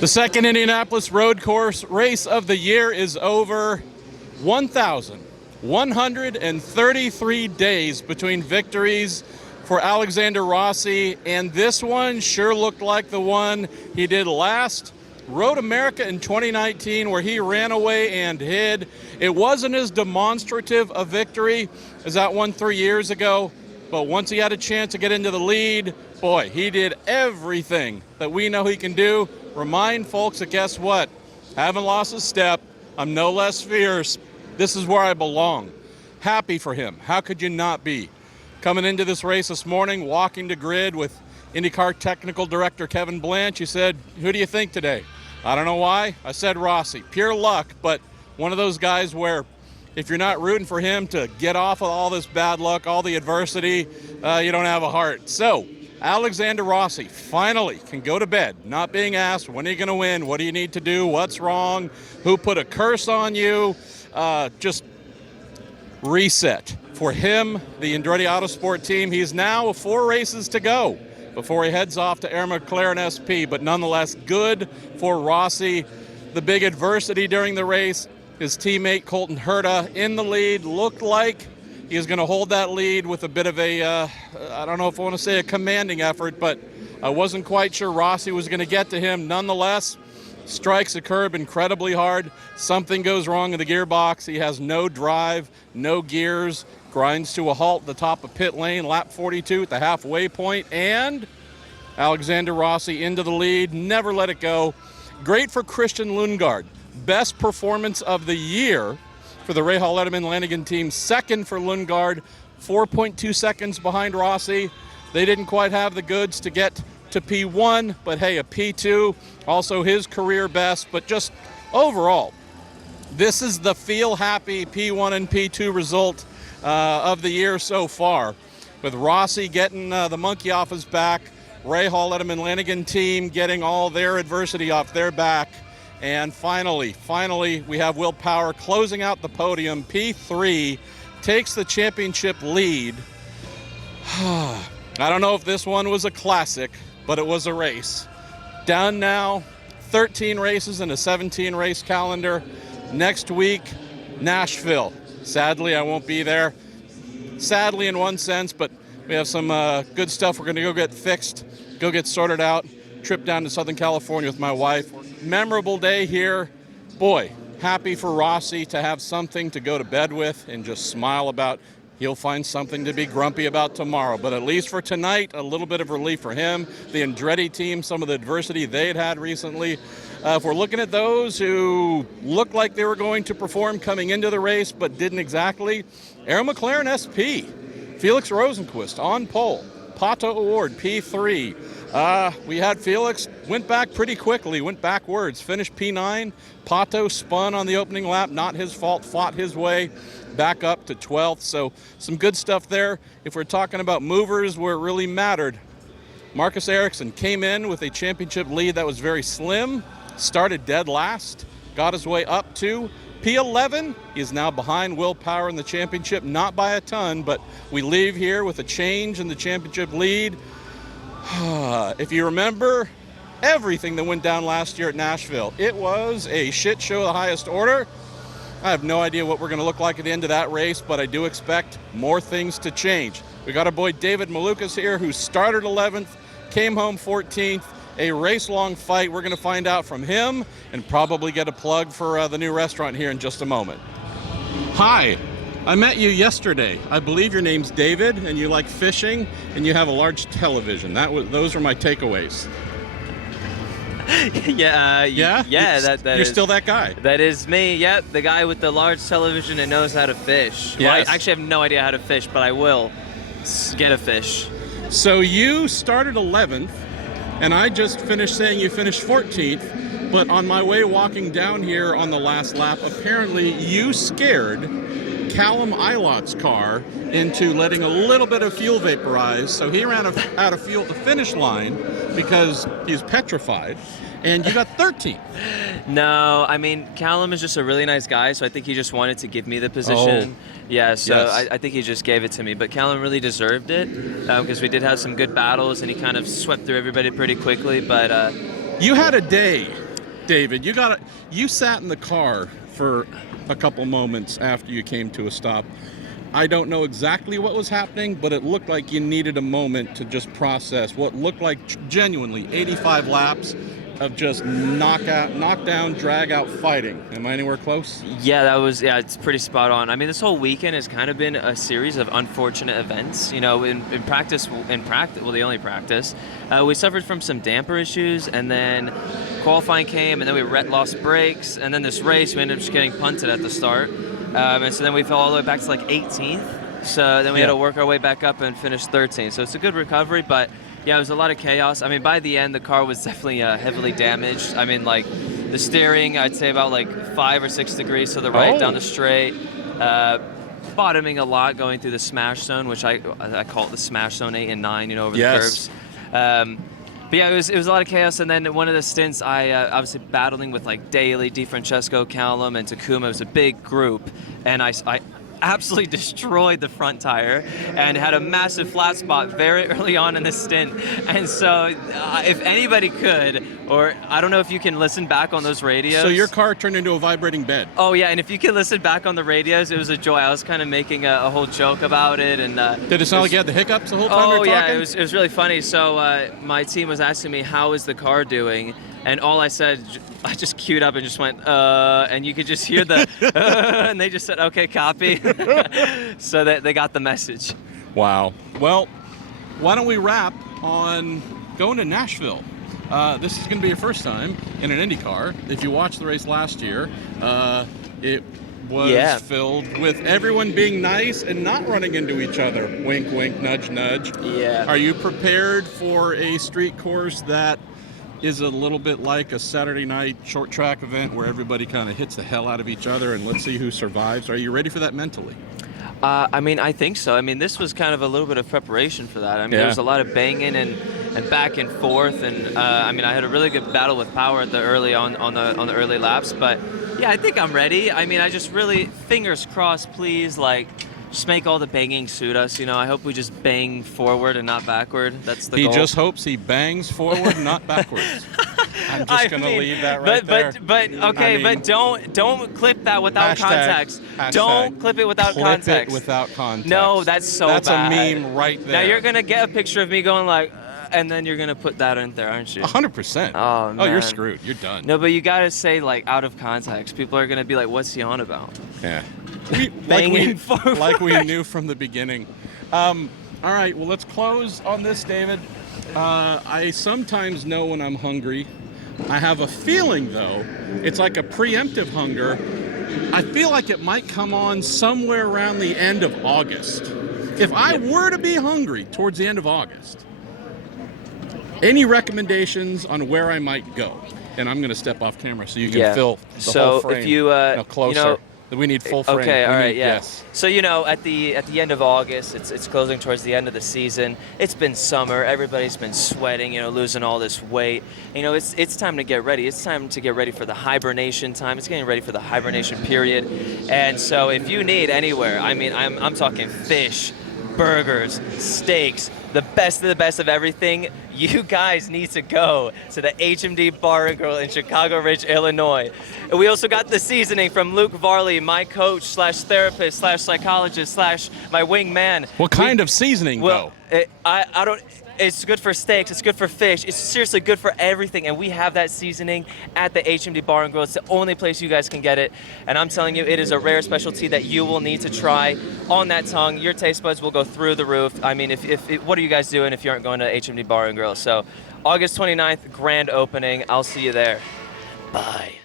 The second Indianapolis road course race of the year is over. 1,133 days between victories for Alexander Rossi, and this one sure looked like the one he did last. Road America in 2019, where he ran away and hid. It wasn't as demonstrative a victory as that one 3 years ago, but once he had a chance to get into the lead, boy, he did everything that we know he can do. Remind folks that guess what? Haven't lost a step. I'm no less fierce. This is where I belong. Happy for him. How could you not be? Coming into this race this morning, walking to grid with IndyCar Technical Director Kevin Blanche, he said, "Who do you think today?" I don't know why. I said Rossi. Pure luck, but one of those guys where if you're not rooting for him to get off of all this bad luck, all the adversity, you don't have a heart. So Alexander Rossi finally can go to bed, not being asked, when are you going to win? What do you need to do? What's wrong? Who put a curse on you? Just reset. For him, the Andretti Autosport team, he's now 4 races to go before he heads off to Air McLaren SP, but nonetheless good for Rossi. The big adversity during the race, his teammate Colton Herta in the lead, looked like he was going to hold that lead with a bit of a, I don't know if I want to say a commanding effort, but I wasn't quite sure Rossi was going to get to him. Nonetheless, strikes a curb incredibly hard. Something goes wrong in the gearbox. He has no drive, no gears, grinds to a halt at the top of pit lane, lap 42 at the halfway point, and Alexander Rossi into the lead, never let it go. Great for Christian Lundgaard. Best performance of the year for the Rahal Letterman Lanigan team. Second for Lundgaard, 4.2 seconds behind Rossi. They didn't quite have the goods to get to P1, but hey, a P2, also his career best. But just overall, this is the feel-happy P1 and P2 result of the year so far, with Rossi getting the monkey off his back, Rahal Letterman Lanigan team getting all their adversity off their back, and finally, we have Will Power closing out the podium. P3 takes the championship lead. I don't know if this one was a classic, but it was a race. Down now, 13 races in a 17-race calendar. Next week, Nashville. Sadly, I won't be there. Sadly in one sense, but we have some good stuff we're going to go get fixed, go get sorted out. Trip down to Southern California with my wife. Memorable day here. Boy, happy for Rossi to have something to go to bed with and just smile about. He'll find something to be grumpy about tomorrow, but at least for tonight, a little bit of relief for him. The Andretti team, some of the adversity they'd had recently. If we're looking at those who looked like they were going to perform coming into the race but didn't exactly, Air McLaren SP, Felix Rosenqvist on pole, Pato O'Ward P3. We had Felix, went back pretty quickly, went backwards, finished P9. Pato spun on the opening lap, not his fault, fought his way back up to 12th. So some good stuff there. If we're talking about movers where it really mattered, Marcus Ericsson came in with a championship lead that was very slim, started dead last, got his way up to P11. He is now behind Will Power in the championship, not by a ton, but we leave here with a change in the championship lead. If you remember everything that went down last year at Nashville, it was a shit show of the highest order. I have no idea what we're going to look like at the end of that race, but I do expect more things to change. We got our boy David Malukas here, who started 11th, came home 14th, a race-long fight. We're going to find out from him and probably get a plug for the new restaurant here in just a moment. Hi, I met you yesterday. I believe your name's David, and you like fishing, and you have a large television. Those are my takeaways. Yeah. You're still that guy. That is me. Yep, the guy with the large television that knows how to fish. Yes. Well, I actually have no idea how to fish, but I will get a fish. So you started 11th, and I just finished saying you finished 14th. But on my way walking down here on the last lap, apparently you scared Callum Ilot's car into letting a little bit of fuel vaporize, so he ran out of fuel at the finish line because he's petrified, and you got 13th. No, I mean, Callum is just a really nice guy, so I think he just wanted to give me the position. Yeah, so yes. I think he just gave it to me, but Callum really deserved it because we did have some good battles, and he kind of swept through everybody pretty quickly, but... You had a day David, you sat in the car for a couple moments after you came to a stop. I don't know exactly what was happening, but it looked like you needed a moment to just process what looked like genuinely 85 laps of just knockdown, drag-out fighting. Am I anywhere close? Yeah, it's pretty spot on. I mean, this whole weekend has kind of been a series of unfortunate events. You know, in practice, well, the only practice, we suffered from some damper issues, and then qualifying came, and then we lost brakes, and then this race, we ended up just getting punted at the start. And so then we fell all the way back to like 18th. So then we had to work our way back up and finish 13th. So it's a good recovery, but yeah, it was a lot of chaos. I mean, by the end, the car was definitely heavily damaged. I mean, like the steering, I'd say about like 5 or 6 degrees to the right down the straight. Bottoming a lot going through the smash zone, which I call it the smash zone 8 and 9, you know, over the curves. But yeah, it was a lot of chaos. And then one of the stints, I obviously battling with like Daly, DiFrancesco, Callum, and Takuma. It was a big group, and I absolutely destroyed the front tire and had a massive flat spot very early on in the stint. And so if anybody could, or I don't know if you can listen back on those radios. So your car turned into a vibrating bed. Oh yeah, and if you can listen back on the radios, it was a joy. I was kind of making a whole joke about it. And did it sound like you had the hiccups the whole time you were talking? Oh yeah, it was really funny. So my team was asking me, how is the car doing? And all I said, I just queued up and just went, and you could just hear the, and they just said, okay, copy. So that they got the message. Wow. Well, why don't we wrap on going to Nashville? This is going to be your first time in an Indy car. If you watched the race last year, it was filled with everyone being nice and not running into each other. Wink, wink, nudge, nudge. Yeah. Are you prepared for a street course that is a little bit like a Saturday night short track event where everybody kind of hits the hell out of each other and let's see who survives? Are you ready for that mentally? I mean, I think so. I mean, this was kind of a little bit of preparation for that. I mean, there was a lot of banging and back and forth, and I mean, I had a really good battle with power at the early on the early laps. But yeah, I think I'm ready. I mean, I just really, fingers crossed, please, like, just make all the banging suit us. You know, I hope we just bang forward and not backward. That's the goal. He just hopes he bangs forward, not backwards. I'm just going to leave that right there. But okay, but don't clip that without context. Don't clip it without context. Clip it without context. No, that's so bad. That's a meme right there. Now you're going to get a picture of me going like, and then you're going to put that in there, aren't you? 100%. Oh, man. Oh, you're screwed. You're done. No, but you got to say, like, out of context. People are going to be like, what's he on about? Yeah. Like we knew from the beginning. All right, well, let's close on this, David. I sometimes know when I'm hungry. I have a feeling, though, it's like a preemptive hunger. I feel like it might come on somewhere around the end of August. If I were to be hungry towards the end of August, any recommendations on where I might go? And I'm going to step off camera so you can fill the whole frame. If you, no, closer. You know, we need full frame. Okay, all right, yeah. Yes. So, you know, at the end of August, it's closing towards the end of the season. It's been summer. Everybody's been sweating, you know, losing all this weight. You know, it's time to get ready. It's time to get ready for the hibernation time. It's getting ready for the hibernation period. And so if you need anywhere, I mean, I'm talking fish, burgers, steaks, the best of the best of everything, you guys need to go to the HMD Bar and Grill in Chicago Ridge, Illinois. And we also got the seasoning from Luke Varley, my coach / therapist / psychologist / my wingman. What kind of seasoning, though? I don't. It's good for steaks. It's good for fish. It's seriously good for everything. And we have that seasoning at the HMD Bar and Grill. It's the only place you guys can get it. And I'm telling you, it is a rare specialty that you will need to try on that tongue. Your taste buds will go through the roof. I mean, what are you guys doing if you aren't going to HMD Bar and Grill? So August 29th, grand opening. I'll see you there. Bye.